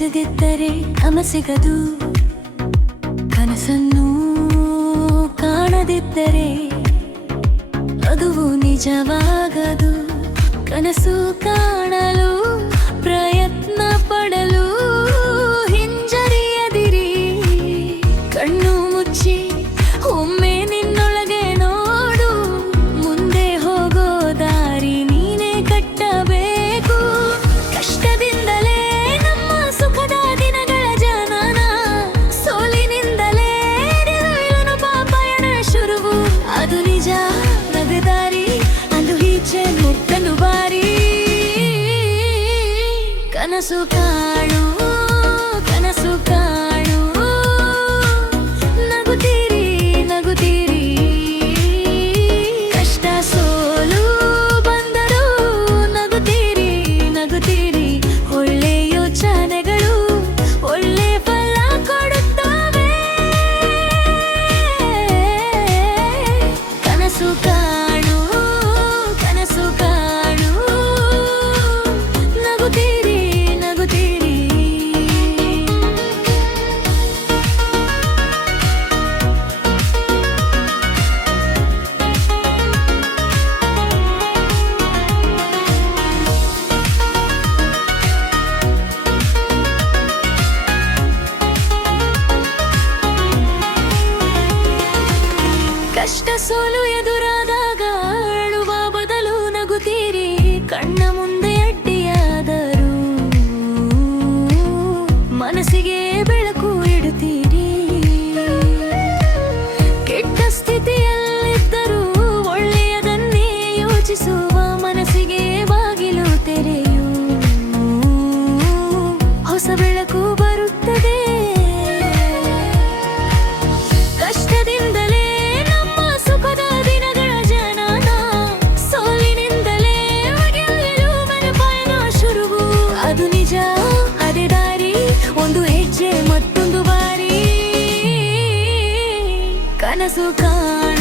ಬಯಸದಿದ್ದರೆ ಕ್ರಮ ಸಿಗದು. ಕನಸನ್ನು ಕಾಣದಿದ್ದರೆ ಅದುವು ನಿಜವಾಗದು. ಕನಸು ಕಾಣಲು ಪ್ರಯತ್ನ ಪಡಲು ಹಿಂಜರಿಯದಿರಿ. ಕಣ್ಣು ಮುಚ್ಚಿ ಒಮ್ಮೆ ನಿನ್ನೊಳಗೆ ನೋಡು. ಮುಂದೆ ಹೋಗೋ ದಾರಿ ನೀನೇ ಕಟ್ಟಬೇಕು. ಕಷ್ಟದಿಂದಲೇ ನಮ್ಮ ಸುಖದ ದಿನಗಳ ಜನನ, ಸೋಲಿನಿಂದಲೇ ಪಯಣ ಶುರುವು. ಅದು ನಿಜ ನಗದಾರಿ, ಅಂದು ಈಚೆ ಮುಟ್ಟಲು ಬಾರಿ. ಕನಸು ಕಾಣು, ಕನಸು ಕಾಣು, ನಗುತ್ತೀರಿ ನಗುತ್ತೀರಿ. ಕಷ್ಟ ಸೋಲು ಬಂದರೂ ನಗುತ್ತೀರಿ ನಗುತ್ತೀರಿ. ಒಳ್ಳೆ ಯೋಚನೆಗಳು ಒಳ್ಳೆ ಫಲ ಕೊಡುತ್ತವೆ. ಕನಸು ಕಾಣು, ಕನಸು ಕಾಣು, ನಗುತ್ತೀರಿ ನಗುತ್ತೀರಿ. ಕಷ್ಟ ಸೋಲು ಎದುರಾದಾಗ ಅಳುವ ಬದಲು ನಗುತ್ತೀರಿ. ಕಣ್ಣ ಮುಂದೆ ಅಡ್ಡಿಯಾದರೂ ಮನಸ್ಸಿಗೆ ಬೆಳಕು ಇಡುತ್ತೀರಿ. ಕೆಟ್ಟ ಸ್ಥಿತಿಯಲ್ಲಿದ್ದರೂ ಒಳ್ಳೆಯದನ್ನೇ ಯೋಚಿಸುವ ಮನಸ್ಸಿಗೆ ಬಾಗಿಲು ತೆರೆಯು. ಹೊಸ ಬೆಳಕು ಬರುತ್ತದೆ. ಕಷ್ಟದಿಂದಲೇ ನಮ್ಮ ಸುಖದ ದಿನಗಳ ಜನನ, ಸೋಲಿನಿಂದಲೇ ಗೆಲ್ಲುವ ಪಯಣ ಶುರುವು. ಅದು ನಿಜ ಅದೇ ದಾರಿ, ಒಂದು ಹೆಜ್ಜೆ ಮತ್ತೊಂದು ಬಾರಿ. ಕನಸು ಕಾಣ